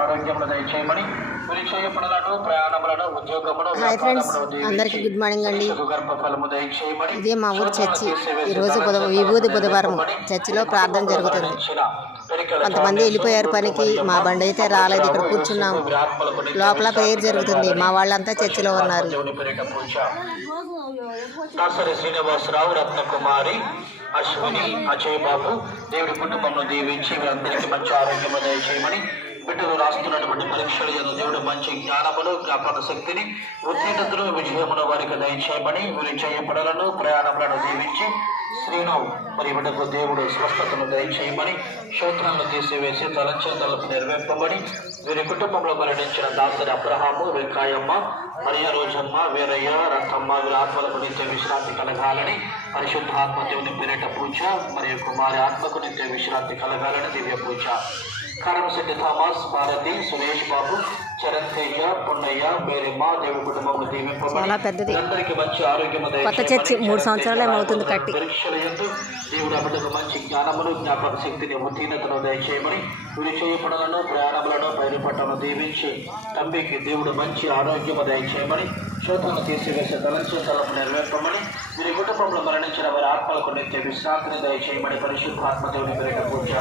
ఆరోగ్యమును దయచేయమని మీరు చేయబడలను ప్రయాణములను ఉద్యోగమును హాయ్ ఫ్రెండ్స్, అందరికీ గుడ్ మార్నింగ్ అండి. గర్భఫలము దయచేయమని ఇదే మా ఊరు చర్చి. ఈరోజు విభూది బుధవారం చర్చిలో ప్రార్థన జరుగుతుంది. కొంతమంది వెళ్ళిపోయారు పనికి. మా బండి అయితే రాలేదు, ఇక్కడ కూర్చున్నాం. లోపల ప్రేయర్ జరుగుతుంది. మా వాళ్ళంతా చర్చిలో ఉన్నారు. శ్రీనివాసరావు, రత్నకుమారి, అశ్విని, అజయ్ బాబు దేవుడి కుటుంబంలో దీవించి వీరందరికీ మంచి ఆరోగ్యం దయచేయమని, బిడ్డలు రాస్తున్నటువంటి పరీక్షలు దేవుడు మంచి జ్ఞానమును, జ్ఞాపక శక్తిని, ఉత్తీర్ణతను, విజయమును వారికి దయచేయమని, వీరు చేయబడలను ప్రయాణములను దీవించి శ్రీను మరి బిడ్డకు దేవుడు స్వస్థతను దయచేయమని, శోత్రాలను తీసివేసి తలంచిన తలుపు నెరవేర్పమని, వీరి కుటుంబంలో మరణించిన దాసరి అబ్రహాము, వెంకాయమ్మ, మరియ రోజమ్మ, వీరయ్య, రథమ్మ వీరి ఆత్మలకు నిత్య విశ్రాంతి కలగాలని, పరిశుద్ధాత్మ దేవుని పేరిట పూజ, మరియు కుమారి ఆత్మకు నిత్య విశ్రాంతి కలగాలని దివ్య పూజ. కరంశెట్టి థామస్, భారతి, సురేష్ బాబు, చరణ్ తేజ, పున్నయ్య, బేరమ్మ దేవుడి కుటుంబంలో చాలా పెద్దది. అందరికీ మంచి ఆరోగ్యం, కొత్త చర్చి 3 సంవత్సరాలు ఏమవుతుంది కట్టి. పరీక్షల యందు దేవుడు అబద్ధకు మంచి జ్ఞానమును, జ్ఞాపక శక్తిని, ఉత్తీర్ణతను దయచేయమని, వీరు చేయబడలను ప్రయాణములను బయలుపట్టను దీవించి తంబికి దేవుడు మంచి ఆరోగ్యము దయచేయమని, శోధనను తీసివేసే తలంచే తలపు నెరవేర్పమని, వీరి కుటుంబంలో మరణించిన వారి ఆత్మలకు నిత్య విశ్రాంతిని దయచేయమని, పరిశుద్ధాత్మ దేవుని పేరిట పూజ.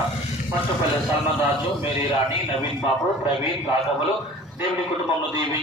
పట్టుపల్లి సల్మన్ రాజు, మేరీ రాణి, నవీన్ బాబు, ప్రవీణ్, రాఘవులు దేవుడి కుటుంబంలో దీవి